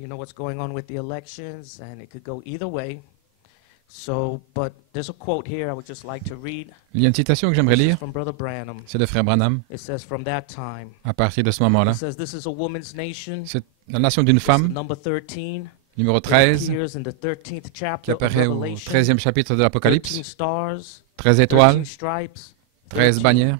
You know what's going on with the elections, and it could go either way. So, but there's a quote here I would just like to read. Il y a une citation que j'aimerais This is lire, from Brother Branham. c'est de Frère Branham. It says, from that time, À partir de ce moment-là, it says, this is a woman's nation. c'est la nation d'une It's femme, number 13. numéro It 13, appears in the 13th qui chapter of apparaît au Revelation. 13e chapitre de 13 l'Apocalypse. stars, 13 13 étoiles, stripes, 13 bannières.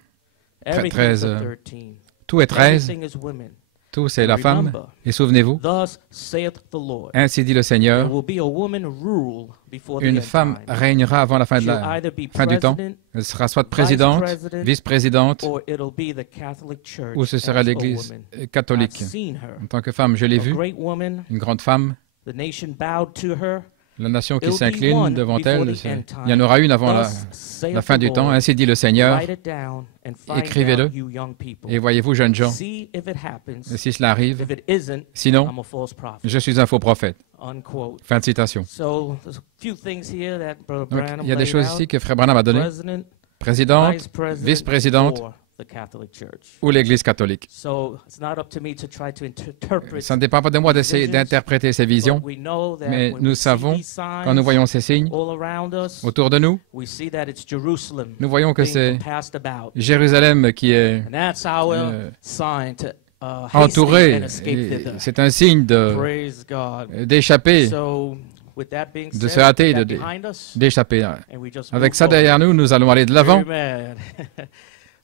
everything 13, is a 13. Tout est 13, Everything is women. tout c'est la femme. Et souvenez-vous, Thus saith the Lord. ainsi dit le There Seigneur, will be a woman rule before the une end femme time. régnera avant la fin, de She'll la, either be fin du temps. president, Elle sera soit présidente, vice-president, vice-présidente, or it'll be the Catholic Church ou ce sera as a l'Église woman. catholique. I've seen her. En tant que femme, je l'ai A vue, great woman, une grande femme. the nation bowed to her. La nation qui It'll be s'incline one devant before elle, the end il y en aura une avant Thus saith la fin the du temps. Lord. Ainsi dit le Seigneur. Write it down and find Écrivez-le. out, you young people. Et voyez-vous, jeunes gens, See if it happens. si cela arrive, If it isn't, sinon, I'm a false prophet. je suis un faux prophète. Unquote. Fin de citation. So there's a few things here that Brother Donc, Branham il y a des laid choses out. ici que Frère Branham a données. President, Présidente, vice-president, vice-présidente or the Catholic Church. ou l'Église catholique. So it's not up to me to try to interpret. Ça ne dépend pas de moi d'essayer d'interpréter ces visions, But we know that mais when nous we see savons, these signs quand nous voyons ces signes all around us, autour de nous, we see that it's Jerusalem nous voyons que being c'est passed about. Jérusalem qui est And that's our euh, sign to hasten entourée. and escape Et thither. c'est un signe Praise God. d'échapper, So with that being de said, se hâter, that de- behind us, d'échapper. and we just Avec move ça forward. derrière nous, nous allons aller de l'avant. Amen.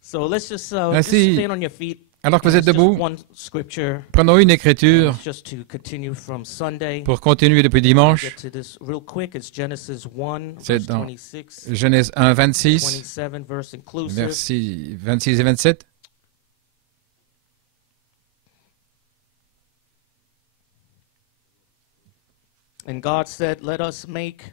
So let's just Ainsi, stand on your feet. Alors que vous êtes It's just debout, one scripture, prenons une écriture just to continue from Sunday. pour continuer depuis dimanche. Get to this real quick. It's Genesis 1, C'est verse dans 26, Genèse 1, 26, 27 verse inclusive. versets 26 et 27. And God said, let us make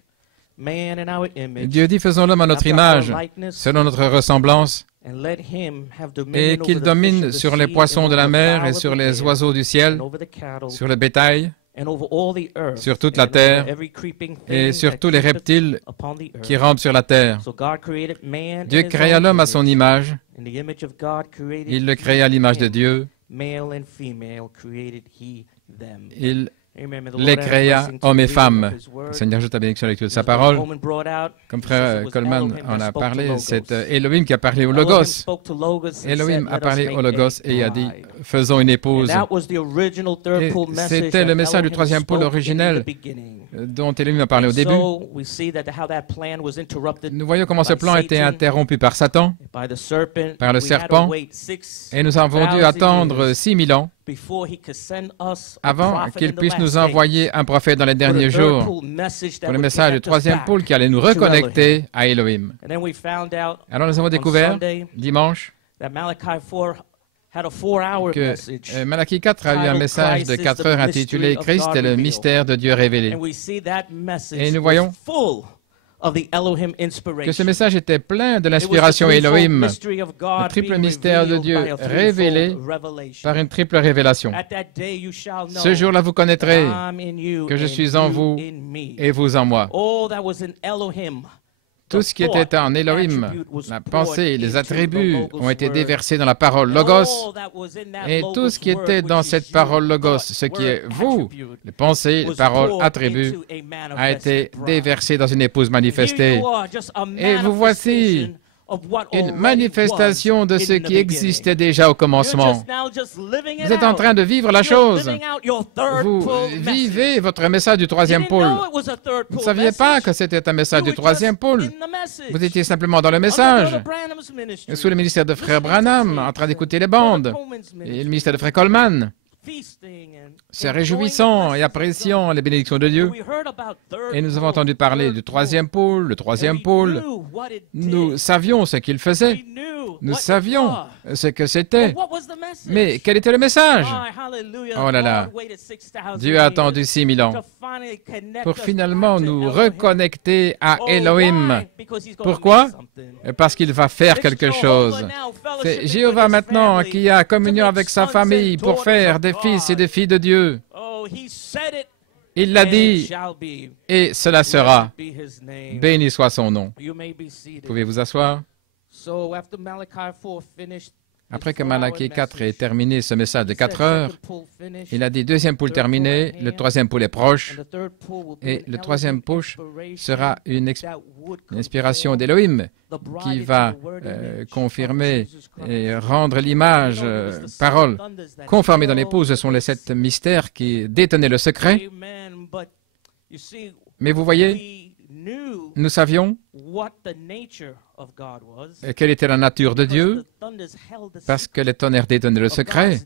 man in our image, Dieu dit, faisons l'homme à notre after our image, likeness, selon notre ressemblance, and let him have dominion et over qu'il the fish domine of the sur les sea, poissons and de la over the mer fowl et of sur the les air, oiseaux du ciel, and over the cattle, sur le bétail and over all the earth, sur toute la and over terre, every creeping et thing sur that tous les creepeth reptiles upon the earth. qui rampent sur la terre. So God created man Dieu in his créa own l'homme à son image. image, In the image of God created il le he créa à l'image de him. Dieu, Male and female created he them. il Amen. May the les Lord add créa, blessing to hommes the et reading femmes. of his word. Le Seigneur ajoute la bénédiction à la lecture de sa As Brother parole. Coleman brought out, Comme he says it frère was Coleman Elohim en that a spoke to parlé, Logos. c'est Elohim qui a parlé au Elohim Logos. spoke to Logos and Elohim said, a "Let us parlé make au Logos a et a dit, bride." faisons une And épouse. that was the original third Et pole message c'était le that message du Elohim troisième pôle spoke in originel the beginning. dont Elohim a parlé au début. So we see that how that plan was interrupted Nous voyons comment ce by plan a été Satan, interrompu par Satan, by the serpent. par le We had to serpent, wait 6 et nous avons dû attendre 6000 ans before he could send us a avant prophet qu'il in the puisse last nous days. envoyer un prophète dans les For the derniers third jours, pole message that pour le would message du connect us troisième back pôle qui allait nous to reconnecter à Elohim. And then we found out Alors nous avons on découvert Sunday dimanche that Malachi 4 had a 4-hour que message. Malachie 4 a eu un message de 4 heures intitulé Christ est le mystère de Dieu révélé. And we see that message Et nous voyons was full of the Elohim Que ce inspiration. message était plein de It was the l'inspiration threefold Elohim, mystery of God le triple being mystère de revealed Dieu by a threefold révélé revelation. par une triple révélation. At that day you shall know Ce jour-là, vous connaîtrez that I'm in you que je and suis en you vous in me. et vous en moi. All that was in Elohim, Tout ce qui était en Elohim, la pensée, les attributs ont été déversés dans la parole Logos, et tout ce qui était dans cette parole Logos, ce qui est vous, les pensées, les paroles, attributs, a été déversé dans une épouse manifestée. Et vous voici une manifestation de ce qui existait déjà au commencement. Vous êtes en train de vivre la chose. Vous vivez votre message du troisième pôle. Vous ne saviez pas que c'était un message du troisième pôle. Vous étiez simplement dans le message, sous le ministère de Frère Branham, en train d'écouter les bandes, et le ministère de Frère Coleman, se réjouissant et appréciant les bénédictions de Dieu. Et nous avons entendu parler du troisième pôle, le troisième pôle. Nous savions ce qu'il faisait. Nous savions ce que c'était. Mais quel était le message? Oh là là, Dieu a attendu 6000 ans pour finalement nous reconnecter à Elohim. Pourquoi? Parce qu'il va faire quelque chose. C'est Jéhovah maintenant qui a communion avec sa famille pour faire des fils et des filles de Dieu. Il l'a dit, et cela sera. Béni soit son nom. Pouvez vous asseoir? Après que Malachie 4 ait terminé ce message de 4 heures, il a dit deuxième poule terminée, le troisième poule est proche, et le troisième push sera une inspiration d'Élohim qui va confirmer et rendre l'image, parole, conformée dans l'épouse. Ce sont les 7 mystères qui détenaient le secret. Mais vous voyez, nous savions quelle était la nature de Dieu, parce que les tonnerres détenaient le secret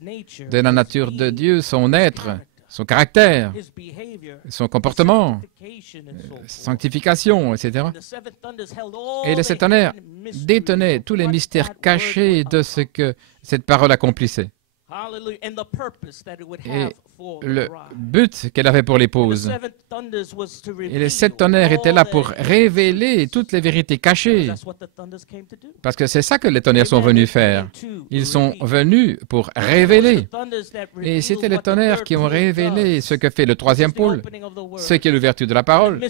de la nature de Dieu, son être, son caractère, son comportement, sanctification, etc. Et les 7 tonnerres détenaient tous les mystères cachés de ce que cette parole accomplissait. Et le but qu'elle avait pour l'épouse. Et les 7 tonnerres étaient là pour révéler toutes les vérités cachées. Parce que c'est ça que les tonnerres sont venus faire. Ils sont venus pour révéler. Et c'était les tonnerres qui ont révélé ce que fait le troisième pôle, ce qui est l'ouverture de la parole,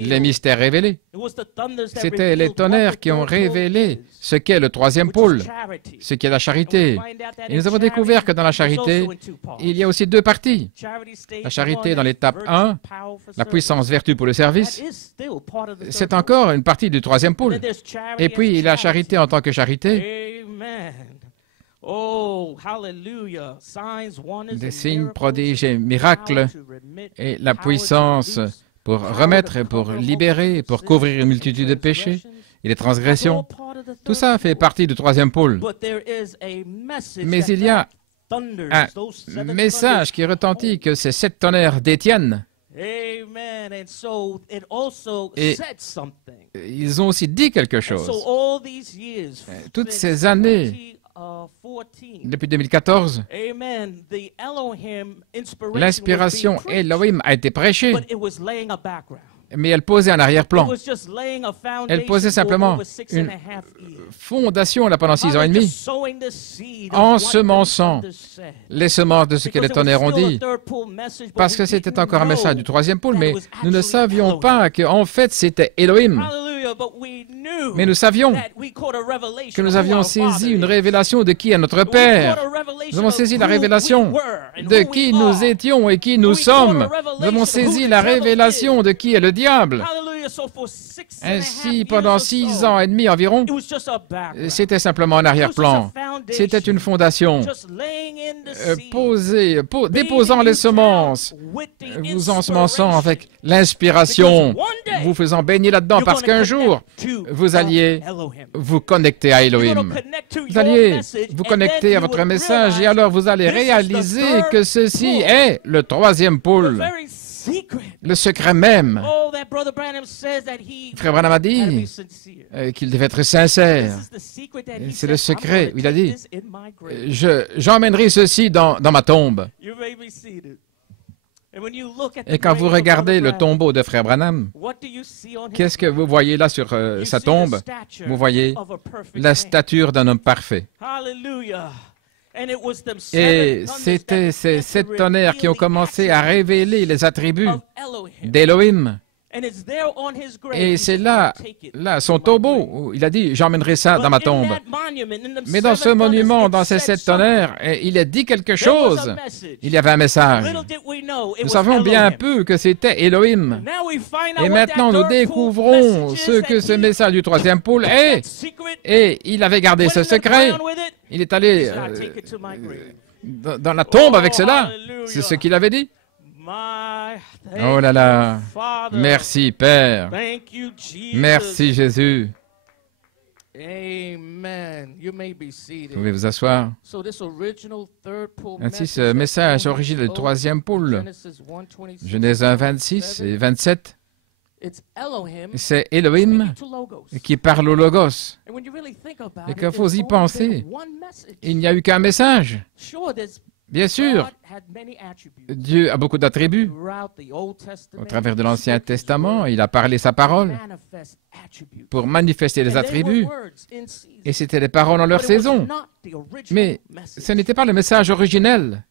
les mystères révélés. C'était les tonnerres qui ont révélé ce qu'est le troisième pôle, ce qu'est la charité. Et nous avons découvert que dans la charité, il y a aussi 2 parties. La charité dans l'étape 1, la puissance vertu pour le service, c'est encore une partie du troisième pôle. Et puis, il y a la charité en tant que charité. Des signes, prodiges et miracles, et la puissance pour remettre, pour libérer, pour couvrir une multitude de péchés et des transgressions. Tout ça fait partie du troisième pôle. Mais il y a un message qui retentit que ces 7 tonnerres détiennent. Et ils ont aussi dit quelque chose. Toutes ces années, depuis 2014, l'inspiration Elohim a été prêchée, mais elle posait un arrière-plan. Elle posait simplement une fondation là pendant 6 ans et demi, ensemençant les semences de ce que les tonnerres ont dit, parce que c'était encore un message du troisième pôle, mais nous ne savions pas qu'en fait c'était Elohim. Mais nous savions que nous avions saisi une révélation de qui est notre Père. Nous avons saisi la révélation de qui nous étions et qui nous sommes. Nous avons saisi la révélation de qui est le diable. Ainsi, pendant 6 ans et demi environ, c'était simplement un arrière-plan. C'était une fondation déposant les semences, vous ensemençant avec l'inspiration, vous faisant baigner là-dedans, parce qu'un jour, vous alliez vous connecter à Elohim. Vous alliez vous connecter à votre message et alors vous allez réaliser que ceci est le troisième pôle. Le secret même. Frère Branham a dit qu'il devait être sincère. C'est le secret. Il a dit, j'emmènerai ceci dans ma tombe. Et quand vous regardez le tombeau de Frère Branham, qu'est-ce que vous voyez là sur sa tombe? Vous voyez la stature d'un homme parfait. Et c'était ces 7 tonnerres qui ont commencé à révéler les attributs d'Elohim. Et c'est là son tombeau, où il a dit, j'emmènerai ça dans ma tombe. Mais dans ce monument, dans ces 7 tonnerres, il a dit quelque chose. Il y avait un message. Nous savons bien peu que c'était Elohim. Et maintenant, nous découvrons ce que ce message du troisième pôle est. Et il avait gardé ce secret. Il est allé dans la tombe avec cela. C'est ce qu'il avait dit. Oh là là, merci Père, merci Jésus. Vous pouvez vous asseoir. Ainsi, ce message originel du troisième pôle, Genèse 1, 26 et 27, c'est Elohim qui parle au Logos. Et quand vous y pensez, il n'y a eu qu'un message. Bien sûr, Dieu a beaucoup d'attributs. Au travers de l'Ancien Testament, il a parlé sa parole pour manifester les attributs. Et c'était les paroles en leur saison. Mais ce n'était pas le message originel.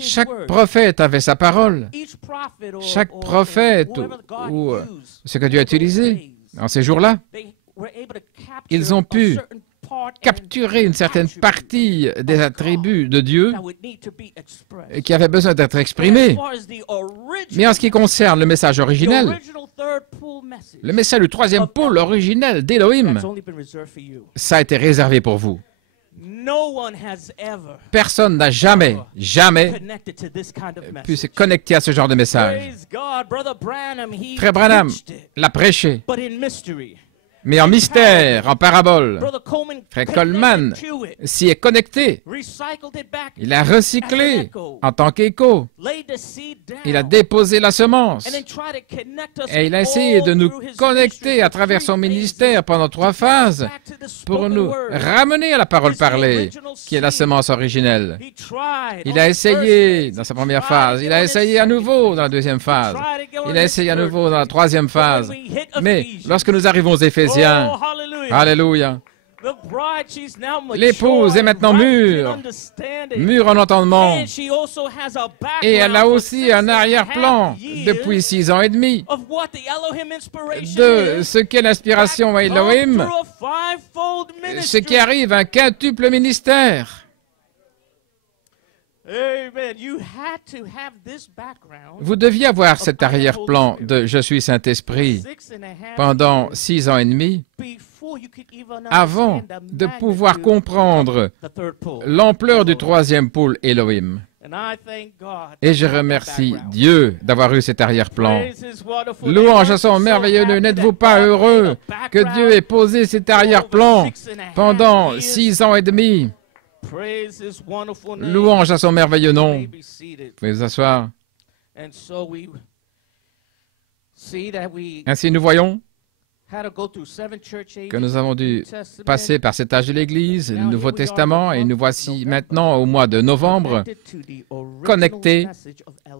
Chaque prophète avait sa parole. Chaque prophète, ou ce que Dieu a utilisé en ces jours-là, ils ont pu capturer une certaine partie des attributs de Dieu qui avaient besoin d'être exprimés. Mais en ce qui concerne le message originel, le message du troisième pôle originel d'Élohim, ça a été réservé pour vous. Personne n'a jamais pu se connecter à ce genre de message. Frère Branham l'a prêché, mais en mystère, en parabole. Frère Coleman s'y est connecté. Il a recyclé en tant qu'écho. Il a déposé la semence. Et il a essayé de nous connecter à travers son ministère pendant 3 phases pour nous ramener à la parole parlée, qui est la semence originelle. Il a essayé dans sa première phase. Il a essayé à nouveau dans la deuxième phase. Il a essayé à nouveau dans la troisième phase. Mais lorsque nous arrivons aux Éphésiens, alléluia, l'épouse est maintenant mure en entendement, et elle a aussi un arrière-plan depuis 6 ans et demi de ce qu'est l'inspiration Elohim, ce qui arrive à un quintuple ministère. Vous deviez avoir cet arrière-plan de « Je suis Saint-Esprit » pendant 6 ans et demi avant de pouvoir comprendre l'ampleur du troisième pôle Elohim. Et je remercie Dieu d'avoir eu cet arrière-plan. Louange à son merveilleux nom. N'êtes-vous pas heureux que Dieu ait posé cet arrière-plan pendant 6 ans et demi? Louange à son merveilleux nom. Vous pouvez vous asseoir. Ainsi, nous voyons que nous avons dû passer par cet âge de l'Église, le Nouveau Testament, et nous voici maintenant au mois de novembre connectés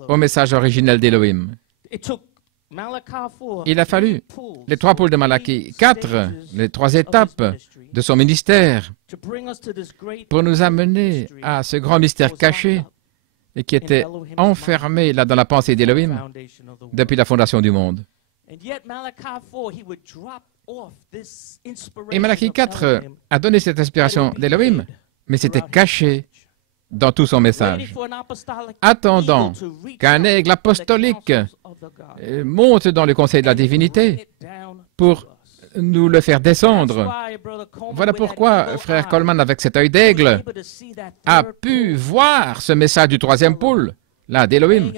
au message originel d'Élohim. Il a fallu les 3 pôles de Malachie 4, les 3 étapes de son ministère, pour nous amener à ce grand mystère caché et qui était enfermé là dans la pensée d'Élohim depuis la fondation du monde. Et Malachie 4 a donné cette inspiration d'Élohim, mais c'était caché dans tout son message, attendant qu'un aigle apostolique monte dans le conseil de la divinité pour nous le faire descendre. Voilà pourquoi frère Coleman, avec cet œil d'aigle, a pu voir ce message du troisième pôle, là, d'Élohim,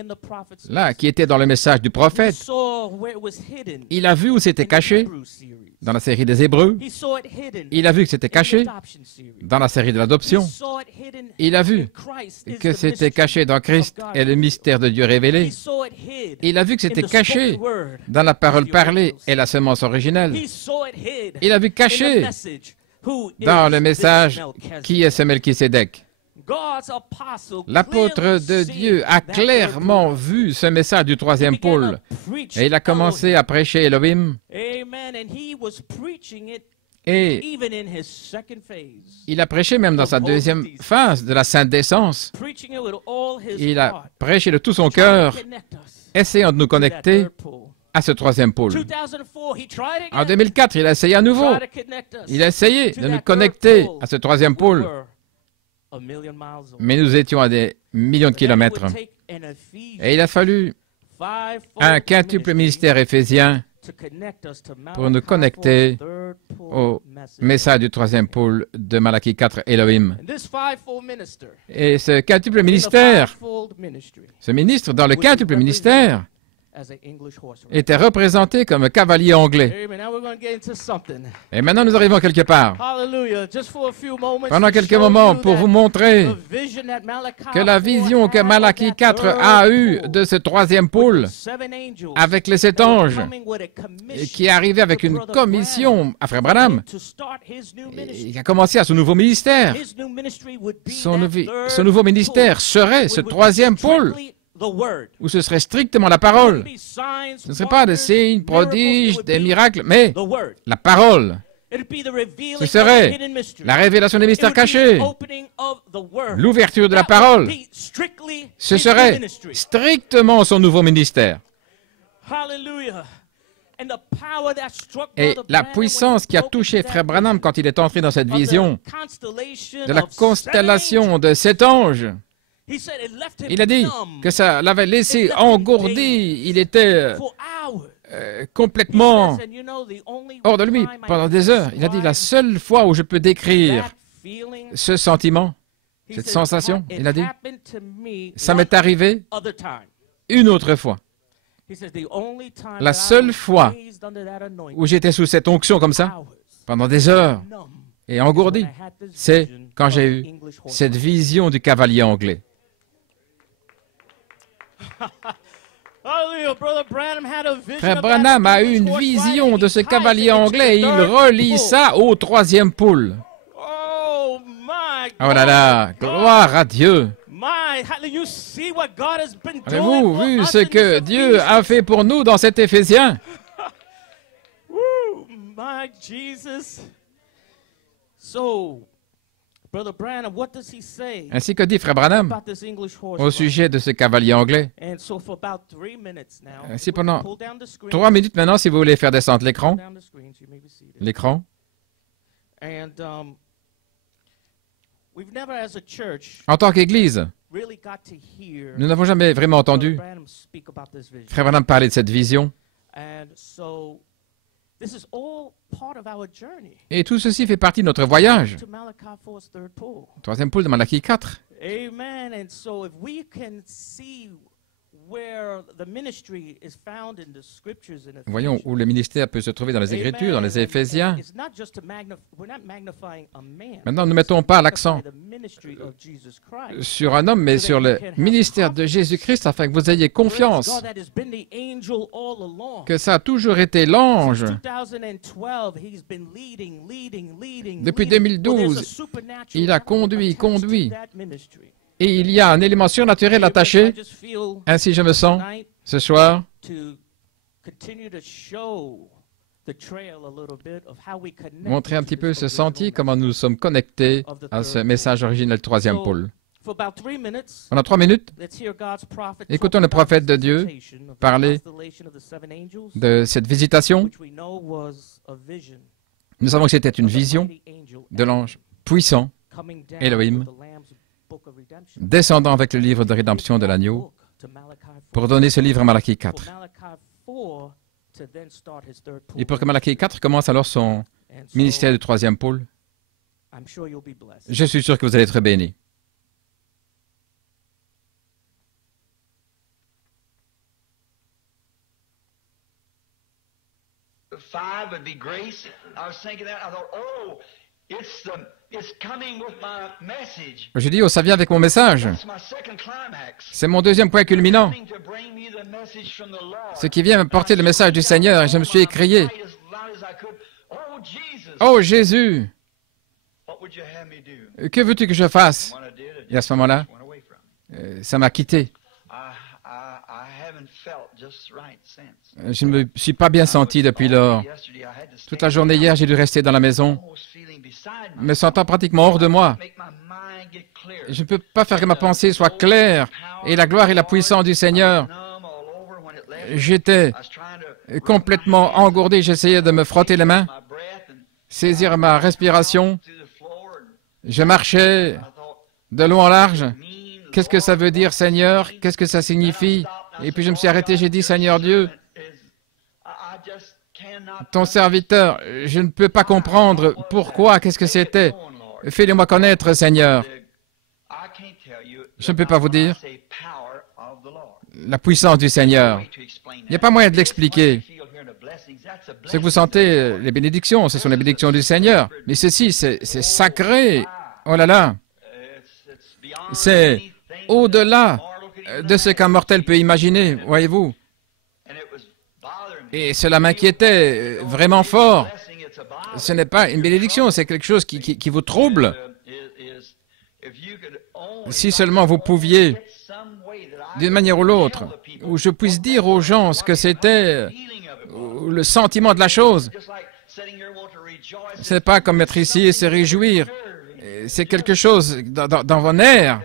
là, qui était dans le message du prophète. Il a vu où c'était caché dans la série des Hébreux. Il a vu que c'était caché dans la série de l'adoption. Il a vu que c'était caché dans Christ et le mystère de Dieu révélé. Il a vu que c'était caché dans la parole parlée et la semence originelle. Il a vu caché dans le message qui est ce Melchisédek. L'apôtre de Dieu a clairement vu ce message du troisième pôle et il a commencé à prêcher Elohim. Et il a prêché même dans sa deuxième phase de la sainte décence. Il a prêché de tout son cœur, essayant de nous connecter à ce troisième pôle. En 2004, il a essayé à nouveau. Il a essayé de nous connecter à ce troisième pôle. Mais nous étions à des millions de kilomètres. Et il a fallu un quintuple ministère éphésien pour nous connecter au message du troisième pôle de Malachie 4 Elohim. Et ce quintuple ministère, ce ministre dans le quintuple ministère, était représenté comme un cavalier anglais. Et maintenant, nous arrivons quelque part. Pendant quelques moments, pour vous montrer que la vision que Malachie 4 a eue de ce troisième pôle, avec les 7 anges, qui est arrivé avec une commission à Frère Branham, il a commencé à son nouveau ministère. Son nouveau ministère serait ce troisième pôle, où ce serait strictement la parole. Ce ne serait pas des signes, prodiges, des miracles, mais la parole. Ce serait la révélation des mystères cachés, l'ouverture de la parole. Ce serait strictement son nouveau ministère. Et la puissance qui a touché Frère Branham quand il est entré dans cette vision de la constellation de 7 anges, il a dit que ça l'avait laissé engourdi. Il était complètement hors de lui pendant des heures. Il a dit, la seule fois où je peux décrire ce sentiment, cette sensation, il a dit, ça m'est arrivé une autre fois. La seule fois où j'étais sous cette onction comme ça, pendant des heures, et engourdi, c'est quand j'ai eu cette vision du cavalier anglais. Frère Branham a eu une vision de ce cavalier anglais et il relie ça au 3e pôle. Oh là là, gloire à Dieu. Avez-vous vu ce que Dieu a fait pour nous dans cet Éphésiens? Ainsi que dit Frère Branham au sujet de ce cavalier anglais. Ainsi pendant 3 minutes maintenant, si vous voulez faire descendre l'écran. En tant qu'Église, nous n'avons jamais vraiment entendu Frère Branham parler de cette vision. Et tout ceci fait partie de notre voyage. 3e pôle de Malachie 4. Voyons où le ministère peut se trouver dans les Écritures, dans les Éphésiens. Maintenant, ne mettons pas l'accent sur un homme, mais sur le ministère de Jésus-Christ, afin que vous ayez confiance que ça a toujours été l'ange. Depuis 2012, il a conduit. Et il y a un élément surnaturel attaché. Ainsi je me sens ce soir montrer un petit peu ce sentier, comment nous sommes connectés à ce message originel 3e pôle. Pendant 3 minutes, écoutons le prophète de Dieu parler de cette visitation. Nous savons que c'était une vision de l'ange puissant, Elohim, descendant avec le livre de rédemption de l'agneau pour donner ce livre à Malachie 4. Et pour que Malachie 4 commence alors son ministère du 3e pôle, je suis sûr que vous allez être bénis. Je dis, oh, ça vient avec mon message. C'est mon 2e point culminant. Ce qui vient me porter le message du Seigneur. Et je me suis écrié, oh Jésus, que veux-tu que je fasse? Et à ce moment-là, ça m'a quitté. Je ne me suis pas bien senti depuis lors. Toute la journée hier, j'ai dû rester dans la maison, me sentant pratiquement hors de moi. Je ne peux pas faire que ma pensée soit claire et la gloire et la puissance du Seigneur. J'étais complètement engourdi. J'essayais de me frotter les mains, saisir ma respiration. Je marchais de long en large. Qu'est-ce que ça veut dire, Seigneur? Qu'est-ce que ça signifie? Et puis je me suis arrêté, j'ai dit, Seigneur Dieu, ton serviteur, je ne peux pas comprendre pourquoi, qu'est-ce que c'était. Fais-le-moi connaître, Seigneur. Je ne peux pas vous dire la puissance du Seigneur. Il n'y a pas moyen de l'expliquer. Ce que vous sentez, les bénédictions, ce sont les bénédictions du Seigneur. Mais ceci, c'est sacré. Oh là là. C'est au-delà de ce qu'un mortel peut imaginer, voyez-vous. Et cela m'inquiétait vraiment fort. Ce n'est pas une bénédiction, c'est quelque chose qui vous trouble. Si seulement vous pouviez, d'une manière ou l'autre, où je puisse dire aux gens ce que c'était, le sentiment de la chose. Ce n'est pas comme être ici et se réjouir. C'est quelque chose dans vos nerfs.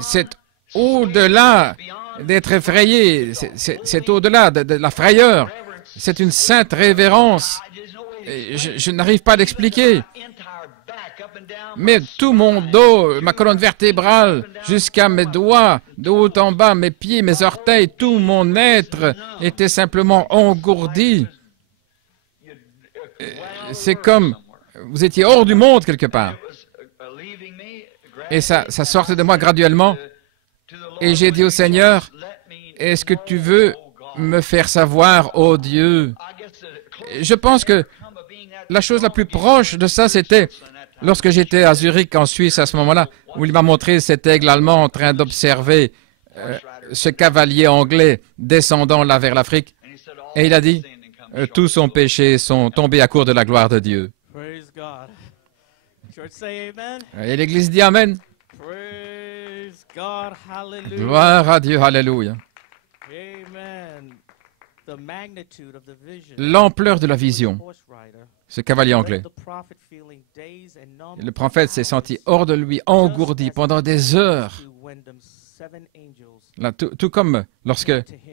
C'est au-delà d'être effrayé. C'est au-delà de la frayeur. C'est une sainte révérence. Et je n'arrive pas à l'expliquer. Mais tout mon dos, ma colonne vertébrale, jusqu'à mes doigts, de haut en bas, mes pieds, mes orteils, tout mon être était simplement engourdi. C'est comme vous étiez hors du monde quelque part. Et ça sortait de moi graduellement. Et j'ai dit au Seigneur, est-ce que tu veux me faire savoir, ô Dieu? Je pense que la chose la plus proche de ça, c'était lorsque j'étais à Zurich, en Suisse, à ce moment-là, où il m'a montré cet aigle allemand en train d'observer ce cavalier anglais descendant là vers l'Afrique. Et il a dit, tous son péchés sont tombés à court de la gloire de Dieu. Et l'Église dit Amen. Gloire à Dieu, Alléluia. L'ampleur de la vision, ce cavalier anglais. Le prophète s'est senti hors de lui, engourdi pendant des heures. Là, tout comme lorsque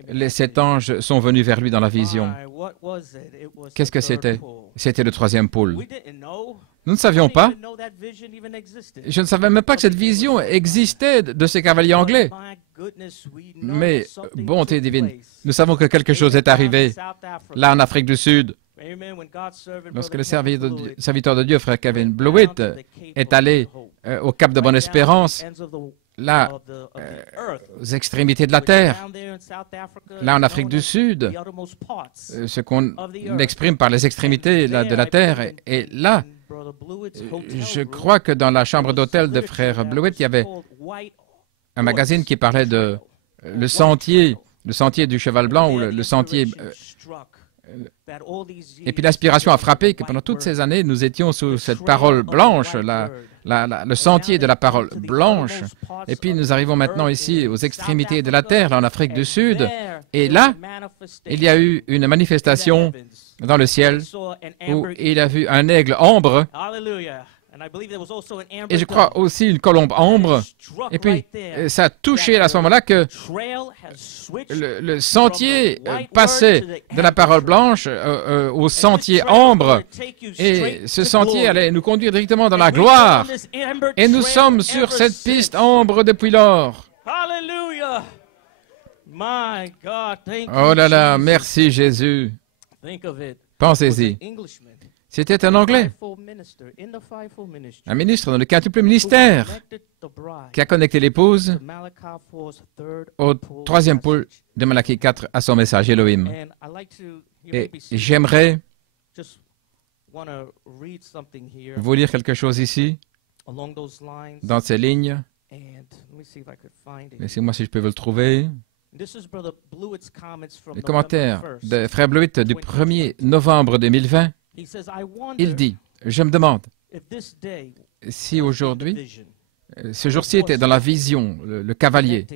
les 7 anges sont venus vers lui dans la vision. Qu'est-ce que c'était? C'était le 3e pôle. Nous ne savions pas. Je ne savais même pas que cette vision existait de ces cavaliers anglais. Mais, bonté divine, nous savons que quelque chose est arrivé là en Afrique du Sud. Lorsque le serviteur de Dieu, frère Kevin Blewett, est allé au Cap de Bonne-Espérance, là, aux extrémités de la terre, là en Afrique du Sud, ce qu'on exprime par les extrémités de la terre, et là, je crois que dans la chambre d'hôtel de frère Blewett, il y avait un magazine qui parlait de le sentier du cheval blanc ou le sentier. Et puis l'inspiration a frappé que pendant toutes ces années, nous étions sous cette parole blanche, le sentier de la parole blanche. Et puis nous arrivons maintenant ici aux extrémités de la terre, là, en Afrique du Sud. Et là, il y a eu une manifestation dans le ciel où il a vu un aigle ambre. Et je crois aussi une colombe ambre. Et puis, ça a touché à ce moment-là que le sentier passait de la parole blanche au sentier ambre. Et ce sentier allait nous conduire directement dans la gloire. Et nous sommes sur cette piste ambre depuis lors. Oh là là, merci Jésus. Pensez-y. C'était un Anglais, un ministre dans le quintuple ministère, qui a connecté l'épouse au 3e pôle de Malachie 4 à son message Elohim. Et j'aimerais vous lire quelque chose ici, dans ces lignes. Laissez-moi si je peux vous le trouver. Les commentaires de frère Blewett du 1er novembre 2020. Il dit, je me demande si aujourd'hui, ce jour-ci était dans la vision, le cavalier,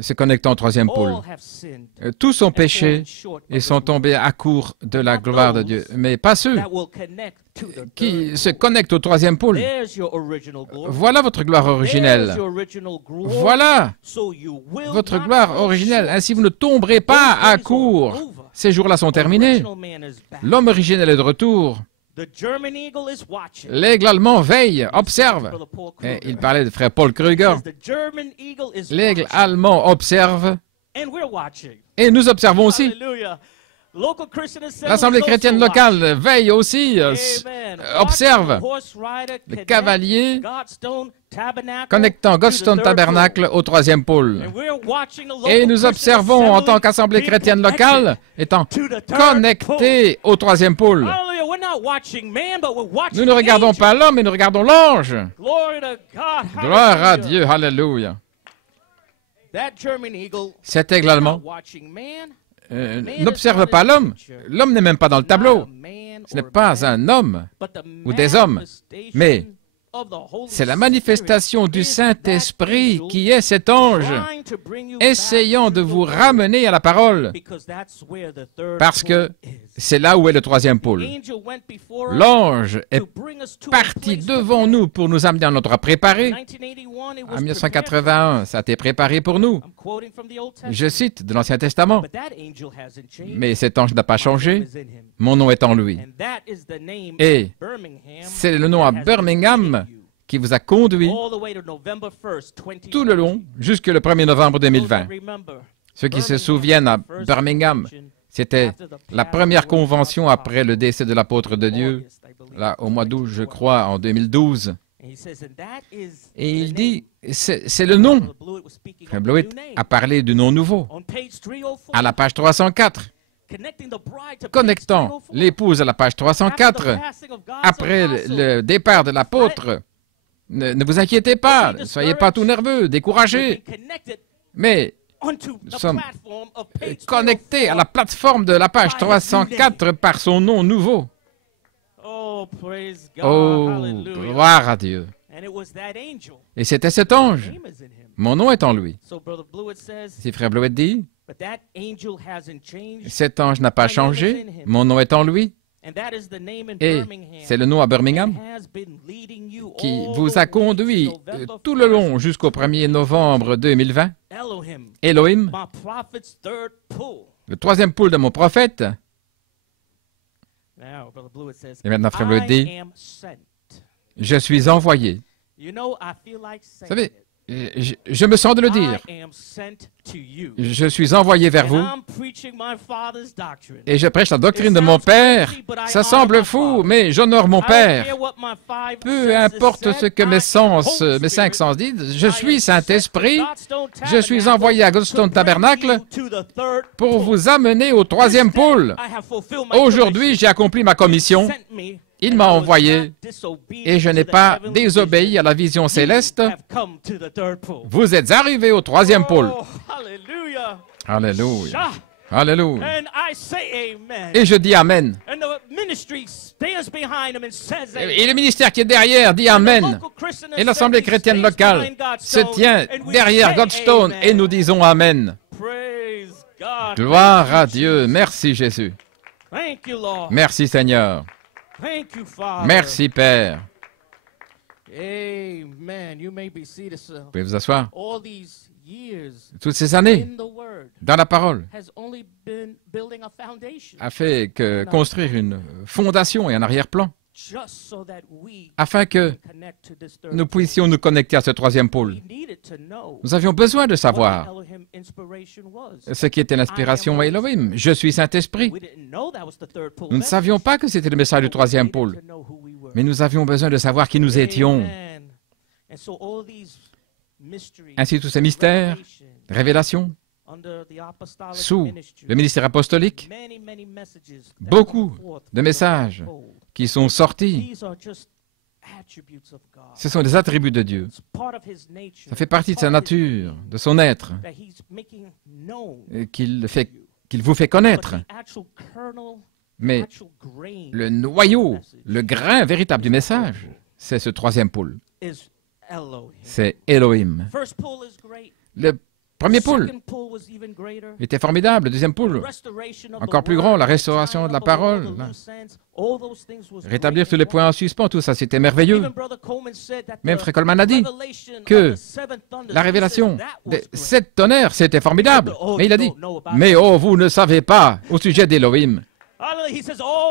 se connectant au 3e pôle. Tous ont péché et sont tombés à court de la gloire de Dieu, mais pas ceux qui se connectent au 3e pôle. Voilà votre gloire originelle. Voilà votre gloire originelle. Ainsi, vous ne tomberez pas à court. Ces jours-là sont terminés. L'homme originel est de retour. L'aigle allemand veille, observe. Et il parlait de frère Paul Kruger. L'aigle allemand observe. Et nous observons aussi. L'Assemblée chrétienne locale veille aussi, observe le cavalier connectant Godstone Tabernacle au 3e pôle. Et nous observons en tant qu'Assemblée chrétienne locale étant connectés au 3e pôle. Nous ne regardons pas l'homme, mais nous regardons l'ange. Gloire à Dieu, alléluia. Cet aigle allemand n'observe pas l'homme. L'homme n'est même pas dans le tableau. Ce n'est pas un homme ou des hommes, mais C'est la manifestation du Saint-Esprit qui est cet ange, essayant de vous ramener à la parole, parce que c'est là où est le troisième pôle. L'ange est parti devant nous pour nous amener à notre préparé. En 1981, ça a été préparé pour nous. Je cite de l'Ancien Testament. Mais cet ange n'a pas changé. Mon nom est en lui. Et c'est le nom à Birmingham qui vous a conduit tout le long jusque le 1er novembre 2020. Ceux qui se souviennent à Birmingham, c'était la première convention après le décès de l'apôtre de Dieu, là, au mois d'août, je crois, en 2012. Et il dit, c'est le nom. Frère Blewett a parlé du nom nouveau. À la page 304, connectant l'épouse à la page 304, après le départ de l'apôtre, ne vous inquiétez pas, ne soyez pas tout nerveux, découragés, mais nous sommes connectés à la plateforme de la page 304 par son nom nouveau. Oh, gloire à Dieu. Et c'était cet ange. Mon nom est en lui. Si Frère Blewett dit, cet ange n'a pas changé, mon nom est en lui. Et c'est le nom à Birmingham qui vous a conduit tout le long jusqu'au 1er novembre 2020. Elohim, le troisième pôle de mon prophète. Et maintenant, Frère Blewett dit, je suis envoyé. Vous savez, je me sens de le dire. Je suis envoyé vers vous et je prêche la doctrine de mon Père. Ça semble fou, mais j'honore mon Père. Peu importe ce que mes cinq sens disent, je suis Saint-Esprit. Je suis envoyé à Goldstone Tabernacle pour vous amener au troisième pôle. Aujourd'hui, j'ai accompli ma commission. Il m'a envoyé et je n'ai pas désobéi à la vision céleste. Vous êtes arrivés au troisième pôle. Alléluia. Alléluia. Et je dis Amen. Et le ministère qui est derrière dit Amen. Et l'Assemblée chrétienne locale se tient derrière Goldstone et nous disons Amen. Gloire à Dieu. Merci Jésus. Merci Seigneur. Merci, Père. Vous pouvez vous asseoir. Toutes ces années, dans la parole, a fait que construire une fondation et un arrière-plan, afin que nous puissions nous connecter à ce troisième pôle. Nous avions besoin de savoir ce qui était l'inspiration à Elohim. Je suis Saint-Esprit. Nous ne savions pas que c'était le message du troisième pôle, mais nous avions besoin de savoir qui nous étions. Ainsi, tous ces mystères, révélations, sous le ministère apostolique, beaucoup de messages qui sont sortis. Ce sont des attributs de Dieu. Ça fait partie de sa nature, de son être, qu'il vous fait connaître. Mais le noyau, le grain véritable du message, c'est ce troisième pôle. C'est Elohim. Le premier pôle était formidable. Le deuxième pôle, encore plus grand, la restauration de la parole. Rétablir tous les points en suspens, tout ça, c'était merveilleux. Même Frère Coleman a dit que la révélation des 7 tonnerres, c'était formidable. Mais il a dit, mais oh, vous ne savez pas au sujet d'Elohim.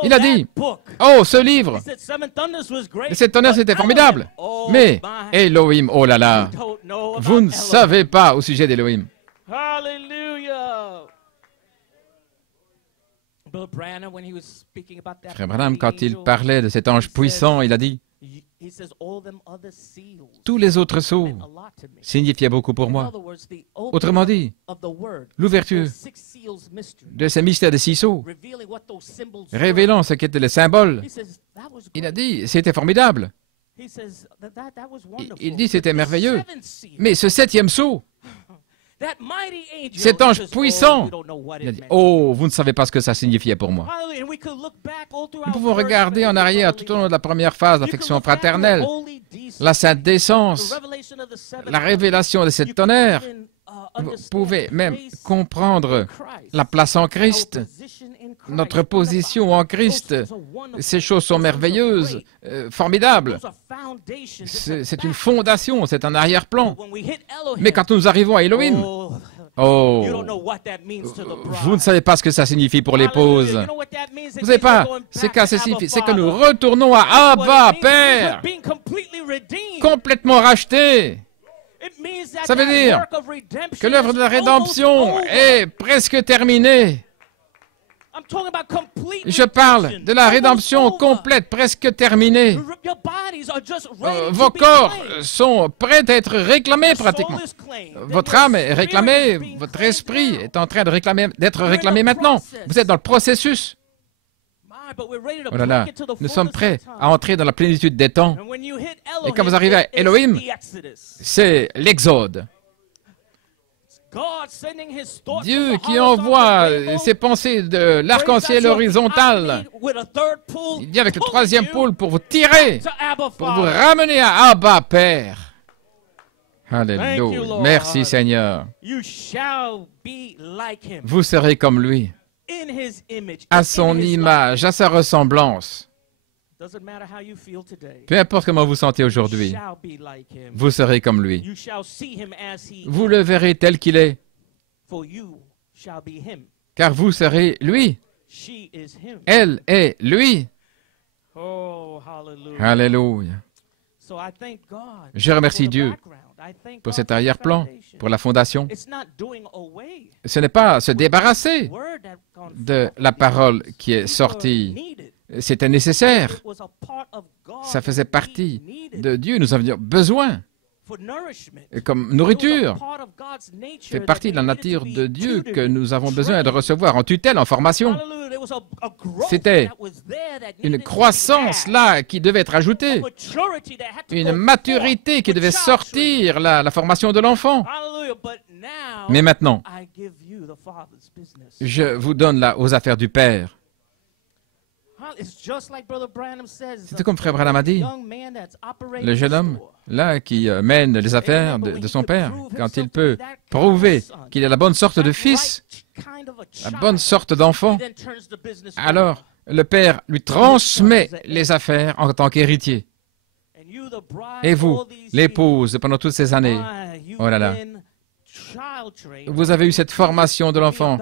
Il a dit, oh, ce livre, les 7 tonnerres, c'était formidable. Mais Elohim, oh là là, vous ne savez pas au sujet d'Elohim. Frère Branham, quand il parlait de cet ange puissant, il a dit, tous les autres sceaux signifiaient beaucoup pour moi. Autrement dit, l'ouverture de ces mystères des 6 sceaux, révélant ce qu'étaient les symboles, il a dit, c'était formidable. Il dit, c'était merveilleux. Mais ce 7e sceau, Cet ange puissant, il a dit, « Oh, vous ne savez pas ce que ça signifiait pour moi. » Nous pouvons regarder en arrière tout au long de la première phase, l'affection fraternelle, la sainte décence, la révélation de cet tonnerre. Vous pouvez même comprendre la place en Christ, notre position en Christ. Ces choses sont merveilleuses, formidables. C'est une fondation, c'est un arrière-plan. Mais quand nous arrivons à Elohim, oh, vous ne savez pas ce que ça signifie pour l'épouse. Vous ne savez pas ce que ça signifie. C'est que nous retournons à Abba, Père, complètement racheté. Ça veut dire que l'œuvre de la rédemption est presque terminée. Je parle de la rédemption complète, presque terminée. Vos corps sont prêts à être réclamés pratiquement. Votre âme est réclamée, votre esprit est en train d'être réclamé maintenant. Vous êtes dans le processus. Oh là là, nous sommes prêts à entrer dans la plénitude des temps. Et quand vous arrivez à Elohim, c'est l'exode. Dieu qui envoie ses pensées de l'arc-en-ciel horizontal. Il dit avec le troisième pôle pour vous tirer, pour vous ramener à Abba, Père. Alléluia. Merci Seigneur. Vous serez comme lui, à son image, à sa ressemblance. Peu importe comment vous sentez aujourd'hui, vous serez comme lui. Vous le verrez tel qu'il est, car vous serez lui. Elle est lui. Alléluia. Je remercie Dieu pour cet arrière-plan, pour la fondation. Ce n'est pas se débarrasser de la parole qui est sortie. C'était nécessaire. Ça faisait partie de Dieu. Nous avions besoin. Comme nourriture. Ça fait partie de la nature de Dieu que nous avons besoin de recevoir en tutelle, en formation. C'était une croissance là qui devait être ajoutée. Une maturité qui devait sortir la formation de l'enfant. Mais maintenant, je vous donne là aux affaires du Père. C'est comme Frère Branham a dit, le jeune homme là qui mène les affaires de son père, quand il peut prouver qu'il est la bonne sorte de fils, la bonne sorte d'enfant, alors le père lui transmet les affaires en tant qu'héritier. Et vous, l'épouse, pendant toutes ces années, oh là là, vous avez eu cette formation de l'enfant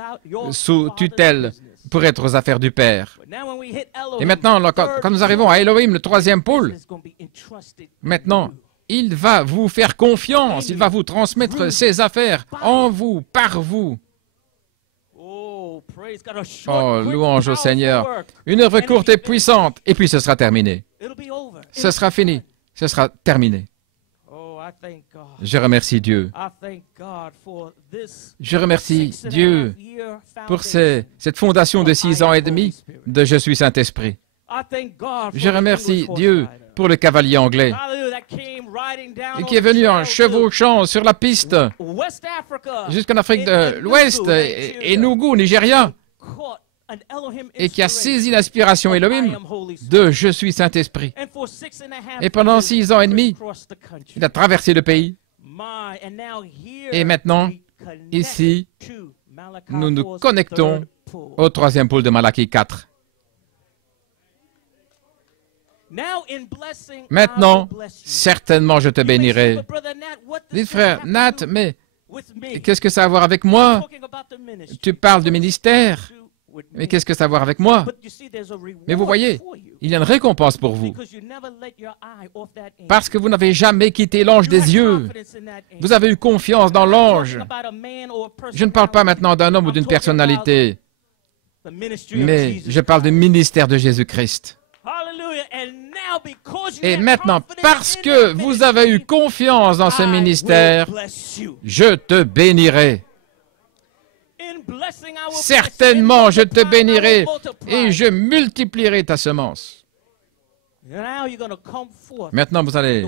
sous tutelle pour être aux affaires du Père. Et maintenant, quand nous arrivons à Elohim, le troisième pôle, maintenant, il va vous faire confiance, il va vous transmettre ses affaires en vous, par vous. Oh, louange au Seigneur. Une œuvre courte et puissante, et puis ce sera terminé. Ce sera fini, ce sera terminé. Je remercie Dieu. Je remercie Dieu pour cette fondation de 6 ans et demi de Je suis Saint-Esprit. Je remercie Dieu pour le cavalier anglais qui est venu en chevauchant sur la piste jusqu'en Afrique de l'Ouest et Enugu, Nigeria, et qui a saisi l'inspiration Elohim de Je suis Saint-Esprit. Et pendant 6 ans et demi, il a traversé le pays. Et maintenant, ici, nous nous connectons au troisième pôle de Malachie 4. Maintenant, certainement je te bénirai. Dites frère Nat, mais qu'est-ce que ça a à voir avec moi? Tu parles du ministère. Mais qu'est-ce que ça a à voir avec moi? Mais vous voyez, il y a une récompense pour vous. Parce que vous n'avez jamais quitté l'ange des yeux. Vous avez eu confiance dans l'ange. Je ne parle pas maintenant d'un homme ou d'une personnalité, mais je parle du ministère de Jésus-Christ. Et maintenant, parce que vous avez eu confiance dans ce ministère, je te bénirai. Certainement, je te bénirai et je multiplierai ta semence. Maintenant, vous allez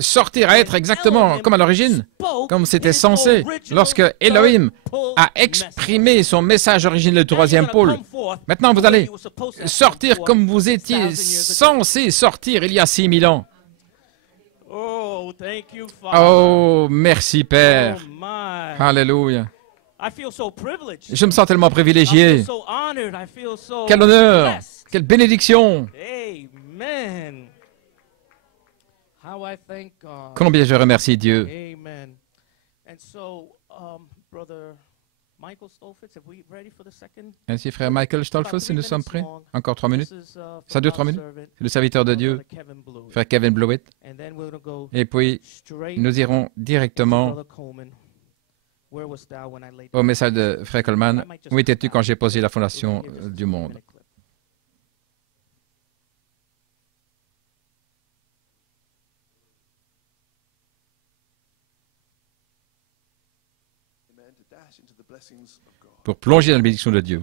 sortir à être exactement comme à l'origine, comme c'était censé, lorsque Elohim a exprimé son message originel du troisième pôle. Maintenant, vous allez sortir comme vous étiez censé sortir il y a 6000 ans. Oh, merci, Père. Alléluia. Je me sens tellement privilégié. Quel honneur, quelle bénédiction. Combien je remercie Dieu. Ainsi, frère Michael Stolfus, si nous sommes prêts. Encore 3 minutes. Ça dure 3 minutes. C'est le serviteur de Dieu, frère Kevin Blewett. Et puis, nous irons directement au message de frère Coleman. Où étais-tu quand j'ai posé la fondation du monde? Pour plonger dans la bénédiction de Dieu.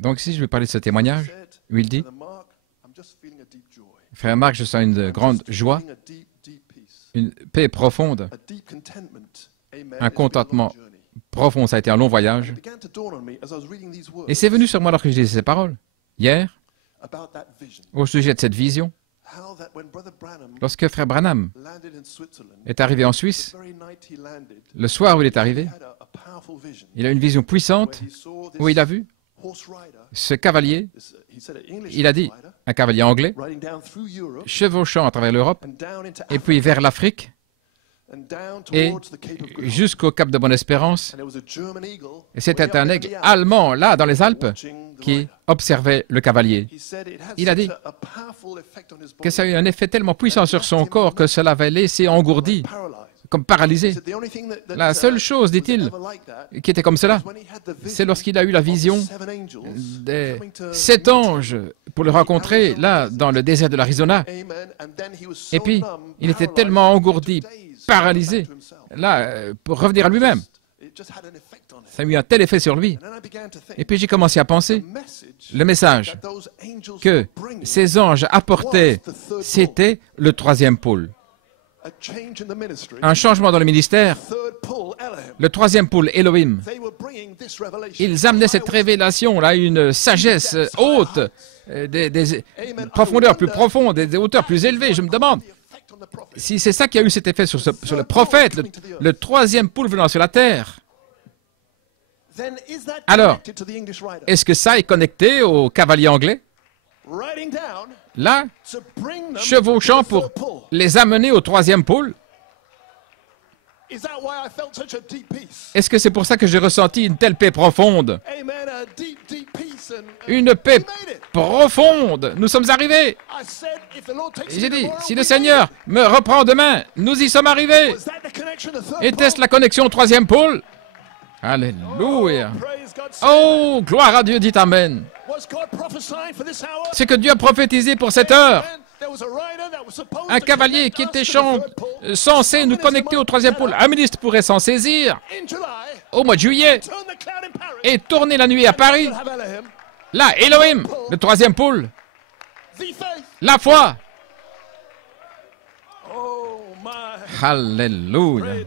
Donc ici, je vais parler de ce témoignage où il dit, frère Marc, je sens une grande joie, une paix profonde, un contentement profond. Ça a été un long voyage. Et c'est venu sur moi lorsque je lisais ces paroles, hier, au sujet de cette vision. Lorsque frère Branham est arrivé en Suisse, le soir où il est arrivé, il a une vision puissante où il a vu ce cavalier, il a dit, un cavalier anglais, chevauchant à travers l'Europe, et puis vers l'Afrique, et jusqu'au Cap de Bonne-Espérance. Et c'était un aigle allemand, là, dans les Alpes, qui observait le cavalier. Il a dit que ça a eu un effet tellement puissant sur son corps que cela l'avait laissé engourdi, comme paralysé. La seule chose, dit-il, qui était comme cela, c'est lorsqu'il a eu la vision des 7 anges pour le rencontrer, là, dans le désert de l'Arizona. Et puis, il était tellement engourdi, paralysé, là, pour revenir à lui-même. Ça a eu un tel effet sur lui. Et puis j'ai commencé à penser, le message que ces anges apportaient, c'était le troisième pôle. Un changement dans le ministère, le troisième pôle, Elohim. Ils amenaient cette révélation-là, une sagesse haute, des profondeurs plus profondes, des hauteurs plus élevées. Je me demande si c'est ça qui a eu cet effet sur le prophète, le troisième pôle venant sur la terre. Alors, est-ce que ça est connecté au cavalier anglais? Là, chevauchant pour les amener au troisième pôle? Est-ce que c'est pour ça que j'ai ressenti une telle paix profonde? Une paix profonde. Nous sommes arrivés. J'ai dit, si le Seigneur me reprend demain, nous y sommes arrivés. Était-ce la connexion au troisième pôle? Alléluia. Oh, gloire à Dieu, dites Amen. C'est que Dieu a prophétisé pour cette heure. Un cavalier qui était censé nous connecter au troisième pôle. Un ministre pourrait s'en saisir au mois de juillet et tourner la nuit à Paris. Là, Elohim, le troisième pôle. La foi. Alléluia.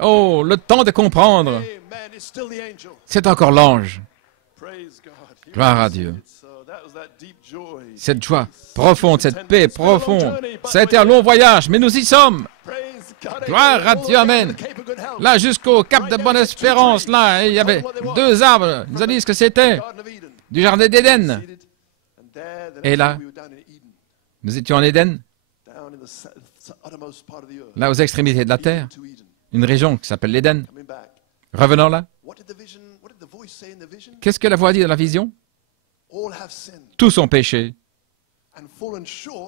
Oh, le temps de comprendre. C'est encore l'ange. Gloire à Dieu. Cette joie profonde, cette paix profonde. Ça a été un long voyage, mais nous y sommes. Gloire à Dieu, Amen. Là, jusqu'au Cap de Bonne-Espérance, là, il y avait 2 arbres. Ils ont dit ce que c'était. Du jardin d'Éden. Et là, nous étions en Éden. Là, aux extrémités de la terre. Une région qui s'appelle l'Éden. Revenons là. Qu'est-ce que la voix dit dans la vision? Tous ont péché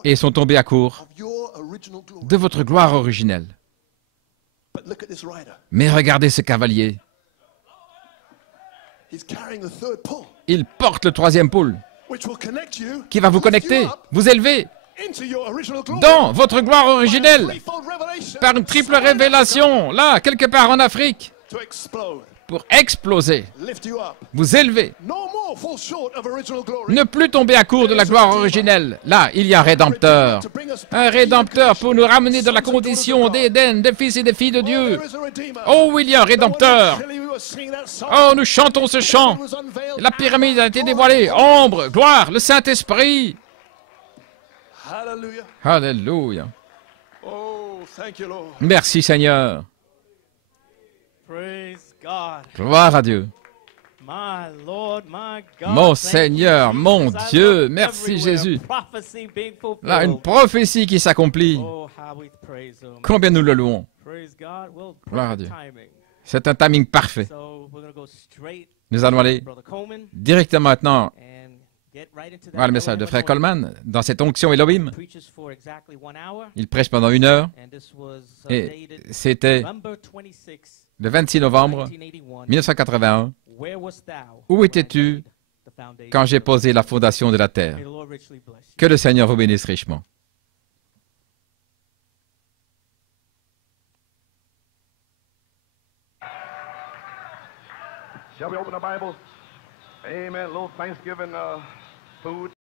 et sont tombés à court de votre gloire originelle. Mais regardez ce cavalier. Il porte le troisième pôle qui va vous connecter, vous élever dans votre gloire originelle par une triple révélation, là, quelque part en Afrique, pour exploser, vous élever, ne plus tomber à court de la gloire originelle. Là, il y a un Rédempteur pour nous ramener dans la condition d'Éden, des fils et des filles de Dieu. Oh, il y a un Rédempteur. Oh, nous chantons ce chant. La pyramide a été dévoilée. Ombre, gloire, le Saint-Esprit. Alléluia. Merci Seigneur. Gloire à Dieu. Mon Seigneur, mon Dieu, merci Jésus. Là, une prophétie qui s'accomplit. Combien nous le louons. Gloire à Dieu. C'est un timing parfait. Nous allons aller directement maintenant voir le message de Frère Coleman dans cette onction Elohim. Il prêche pendant 1 heure et c'était le 26 novembre 1981. Où étais-tu quand j'ai posé la fondation de la terre? Que le Seigneur vous bénisse richement. Shall we open the Bibles? Amen. A little Thanksgiving food.